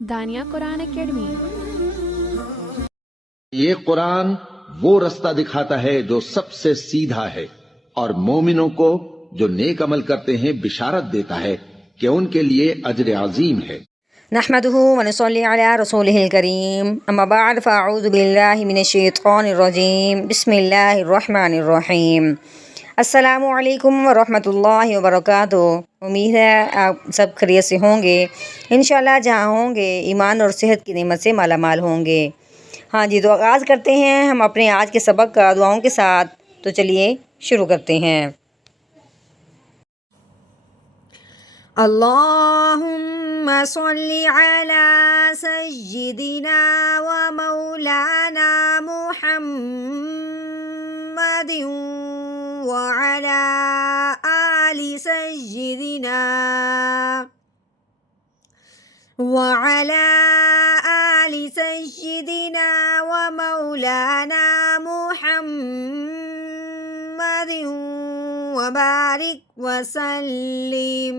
دانیہ قرآن academy. یہ قرآن وہ رستہ دکھاتا ہے جو سب سے سیدھا ہے، اور مومنوں کو جو نیک عمل کرتے ہیں بشارت دیتا ہے کہ ان کے لیے اجر عظیم ہے۔ نحمده ونصلي على رسوله الكريم، اما بعد فاعوذ بالله من الشیطان الرجیم، بسم اللہ الرحمن الرحیم۔ السلام علیکم ورحمۃ اللہ وبرکاتہ۔ امید ہے آپ سب خیریت سے ہوں گے، انشاءاللہ جہاں ہوں گے ایمان اور صحت کی نعمت سے مالا مال ہوں گے۔ ہاں جی، تو آغاز کرتے ہیں ہم اپنے آج کے سبق کا دعاؤں کے ساتھ۔ تو چلیے شروع کرتے ہیں۔ اللہم صلی علی سیدنا و مولانا محمد وعلی آل سیدنا وعلی آل سیدنا و مولانا محمد وبارک وسلم۔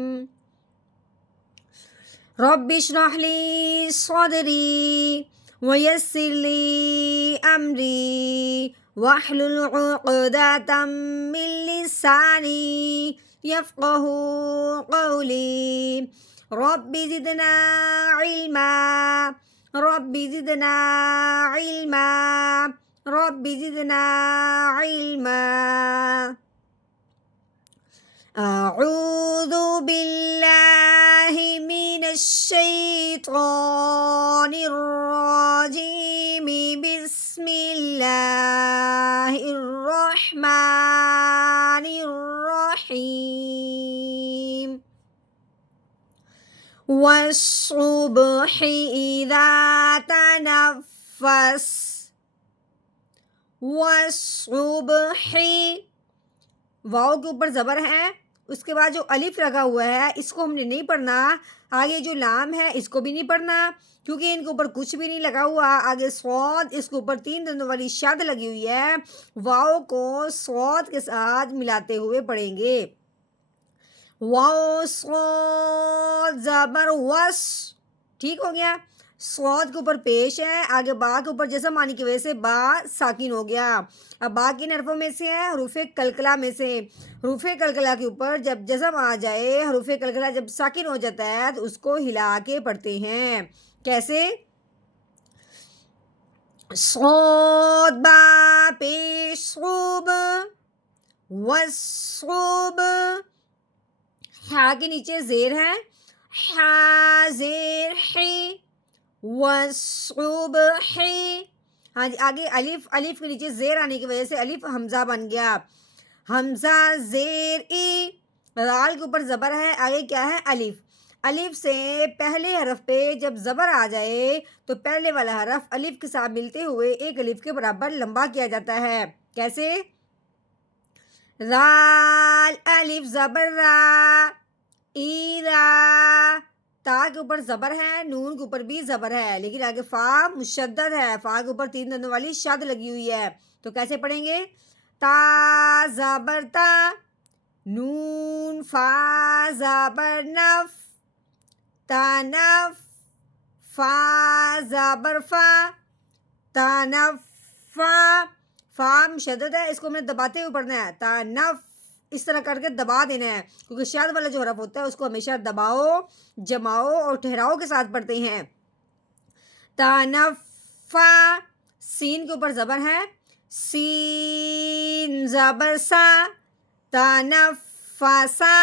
رب اشرح لی صدری ویسر لی امری واحلل عقدۃ من لسانی یفقہوا قولی۔ رب زدنا علما رب زدنا علما رب زدنا علما۔ اعوذ باللہ من الشیطان الرجیم، بسم اللہ الرحمن الرحیم۔ والصبح اذا تنفس، والصبح، واو کے اوپر زبر ہے، اس کے بعد جو الف لگا ہوا ہے اس کو ہم نے نہیں پڑھنا، آگے جو لام ہے اس کو بھی نہیں پڑھنا کیونکہ ان کے اوپر کچھ بھی نہیں لگا ہوا۔ آگے صاد، اس کے اوپر 3 دندوں والی شد لگی ہوئی ہے، واو کو صاد کے ساتھ ملاتے ہوئے پڑھیں گے۔ واو صاد زبر وس، ٹھیک ہو گیا۔ صاد کے اوپر پیش ہے، آگے با کے اوپر جزم آنے کی وجہ سے با ساکن ہو گیا۔ اب با کن حرفوں میں سے ہے؟ حروف قلقلہ میں سے۔ حروف قلقلہ کے اوپر جب جزم آ جائے، حروف قلقلہ جب ساکن ہو جاتا ہے تو اس کو ہلا کے پڑھتے ہیں۔ کیسے؟ صاد با پیش صوب، والصوب، ہا کے نیچے زیر ہے، ہا زیر حی، والصبح۔ ہاں جی، آگے الف، الف کے نیچے زیر آنے کی وجہ سے الف حمزہ بن گیا، حمزہ زیر ای۔ رال کے اوپر زبر ہے، آگے کیا ہے؟ الف۔ الف سے پہلے حرف پہ جب زبر آ جائے تو پہلے والا حرف الف کے ساتھ ملتے ہوئے ایک الف کے برابر لمبا کیا جاتا ہے۔ کیسے؟ رال الف زبر را، ایرا، تا کے اوپر زبر ہے، نون کے اوپر بھی زبر ہے، لیکن آگے فا مشدد ہے، فا کے اوپر 3 دندوں والی شد لگی ہوئی ہے، تو کیسے پڑھیں گے؟ تا زبر تا، نون فا زبر نف، تنف، فا زبر فا، تنف فا، فا مشدد ہے، اس کو ہم نے دباتے ہوئے پڑھنا ہے، تنف، اس طرح کر کے دبا دینا ہے کیونکہ شاد والا جو حرف ہوتا ہے اس کو ہمیشہ دباؤ، جماؤ اور ٹھہراؤ کے ساتھ پڑھتے ہیں۔ تنفا، سین کے اوپر زبر ہے، سین زبر سا، تنفسا۔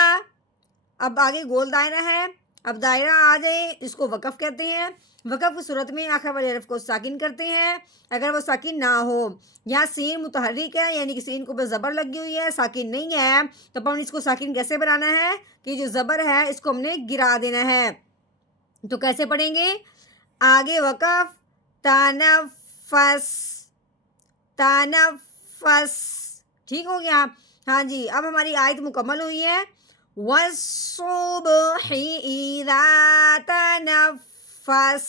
اب آگے گول دائرہ ہے، اب دائرہ آ جائے اس کو وقف کہتے ہیں۔ وقف کی صورت میں آخر والے حرف کو ساکن کرتے ہیں اگر وہ ساکن نہ ہو۔ یہاں سین متحرک ہے یعنی کہ سین کو اوپر زبر لگی ہوئی ہے، ساکن نہیں ہے، تو ہم اس کو ساکن کیسے بنانا ہے کہ جو زبر ہے اس کو ہم نے گرا دینا ہے۔ تو کیسے پڑھیں گے؟ آگے وقف، تنفس، تنفس، ٹھیک ہو گیا۔ ہاں جی، اب ہماری آیت مکمل ہوئی ہے۔ والصبح اذا تنفس،